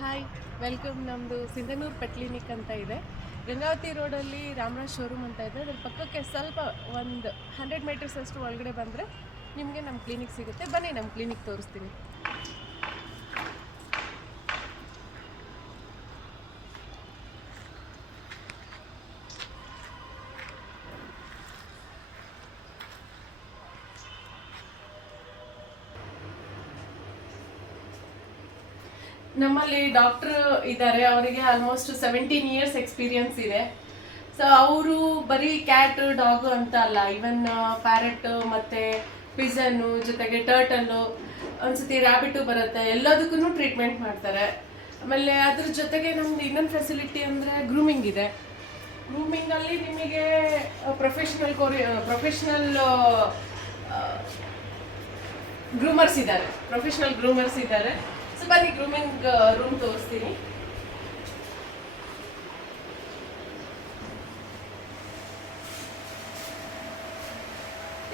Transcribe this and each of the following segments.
Hi, welcome. ನಮ್ಮದು Sindhanur pet clinic ಅಂತ ಇದೆ. ಗಂಗಾವತಿ ರೋಡಲ್ಲಿ ರಾಮರಾಜ್ ಶೋರೂಮ್ ಅಂತ ಇದೆ. ಅದ್ರ ಪಕ್ಕಕ್ಕೆ ಸ್ವಲ್ಪ ಒಂದು 100 ಮೀಟರ್ಸ್ ಅಷ್ಟು ಒಳಗಡೆ ಬಂದರೆ ನಿಮಗೆ ನಮ್ಮ ಕ್ಲಿನಿಕ್ ಸಿಗುತ್ತೆ. ಬನ್ನಿ, ನಮ್ಮ ಕ್ಲಿನಿಕ್ ತೋರಿಸ್ತೀನಿ. ನಮ್ಮಲ್ಲಿ ಡಾಕ್ಟರ್ ಇದ್ದಾರೆ, ಅವರಿಗೆ ಆಲ್ಮೋಸ್ಟ್ 17 ಇಯರ್ಸ್ ಎಕ್ಸ್ಪೀರಿಯನ್ಸ್ ಇದೆ. ಸೊ ಅವರು ಬರೀ ಕ್ಯಾಟ್ ಡಾಗ್ ಅಂತ ಅಲ್ಲ, ಈವನ್ ಪ್ಯಾರೆಟ್ ಮತ್ತು ಪಿಜನ್ನು ಜೊತೆಗೆ ಟರ್ಟಲ್ಲು, ಒಂದ್ಸತಿ ರ್ಯಾಬಿಟು ಬರುತ್ತೆ, ಎಲ್ಲದಕ್ಕೂ ಟ್ರೀಟ್ಮೆಂಟ್ ಮಾಡ್ತಾರೆ. ಆಮೇಲೆ ಅದ್ರ ಜೊತೆಗೆ ನಮ್ದು ಇನ್ನೊಂದು ಫೆಸಿಲಿಟಿ ಅಂದರೆ ಗ್ರೂಮಿಂಗ್ ಇದೆ. ಗ್ರೂಮಿಂಗಲ್ಲಿ ನಿಮಗೆ ಪ್ರೊಫೆಷ್ನಲ್ ಗ್ರೂಮರ್ಸ್ ಇದ್ದಾರೆ. ಸೊ ಬನ್ನಿ, ಗ್ರೂಮಿಂಗ್ ರೂಮ್ ತೋರಿಸ್ತೀನಿ.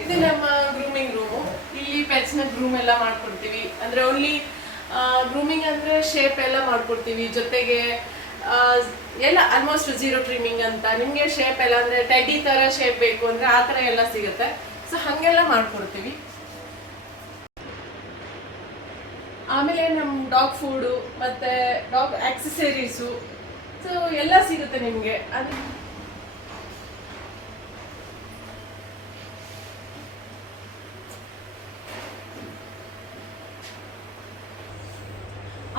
ಇದು ನಮ್ಮ ಗ್ರೂಮಿಂಗ್ ರೂಮು. ಇಲ್ಲಿ ಪೆಟ್ಸ್ನ ಗ್ರೂಮ್ ಎಲ್ಲ ಮಾಡ್ಕೊಡ್ತೀವಿ. ಅಂದರೆ ಓನ್ಲಿ ಗ್ರೂಮಿಂಗ್ ಅಂದರೆ ಶೇಪ್ ಎಲ್ಲ ಮಾಡ್ಕೊಡ್ತೀವಿ. ಜೊತೆಗೆ ಎಲ್ಲ ಆಲ್ಮೋಸ್ಟ್ ಝೀರೋ ಟ್ರಿಮ್ಮಿಂಗ್ ಅಂತ, ನಿಮಗೆ ಶೇಪ್ ಎಲ್ಲ ಅಂದರೆ ಟೆಡ್ಡಿ ಥರ ಶೇಪ್ ಬೇಕು ಅಂದರೆ ಆ ಥರ ಎಲ್ಲ ಸಿಗುತ್ತೆ. ಸೊ ಹಾಗೆಲ್ಲ ಮಾಡ್ಕೊಡ್ತೀವಿ. ಆಮೇಲೆ ನಮ್ಮ ಡಾಗ್ ಫುಡು ಮತ್ತು ಡಾಗ್ ಆಕ್ಸೆಸರೀಸು ಸೊ ಎಲ್ಲ ಸಿಗುತ್ತೆ ನಿಮಗೆ. ಅದು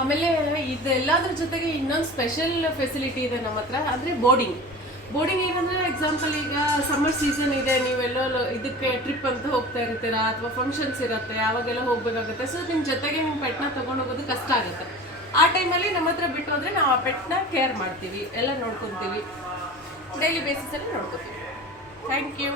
ಆಮೇಲೆ ಇದೆಲ್ಲದ್ರ ಜೊತೆಗೆ ಇನ್ನೊಂದು ಸ್ಪೆಷಲ್ ಫೆಸಿಲಿಟಿ ಇದೆ ನಮ್ಮ ಹತ್ರ, ಅಂದರೆ ಬೋರ್ಡಿಂಗ್ ಏನಂದರೆ ಎಕ್ಸಾಂಪಲ್ ಈಗ ಸಮ್ಮರ್ ಸೀಸನ್ ಇದೆ, ನೀವೆಲ್ಲೋ ಇದಕ್ಕೆ ಟ್ರಿಪ್ ಅಂತ ಹೋಗ್ತಾ ಇರ್ತೀರಾ ಅಥವಾ ಫಂಕ್ಷನ್ಸ್ ಇರುತ್ತೆ, ಯಾವಾಗೆಲ್ಲ ಹೋಗಬೇಕಾಗುತ್ತೆ. ಸೊ ನಿಮ್ಮ ಜೊತೆಗೆ ನಿಮ್ಮ ಪೆಟ್ನ ತೊಗೊಂಡು ಹೋಗೋದು ಕಷ್ಟ ಆಗುತ್ತೆ. ಆ ಟೈಮಲ್ಲಿ ನಮ್ಮ ಹತ್ರ ಬಿಟ್ಟು ಹೋದರೆ ನಾವು ಆ ಪೆಟ್ನ ಕೇರ್ ಮಾಡ್ತೀವಿ, ಎಲ್ಲ ನೋಡ್ಕೊತೀವಿ, ಡೈಲಿ ಬೇಸಿಸಲ್ಲಿ ನೋಡ್ಕೊತೀವಿ. Thank you.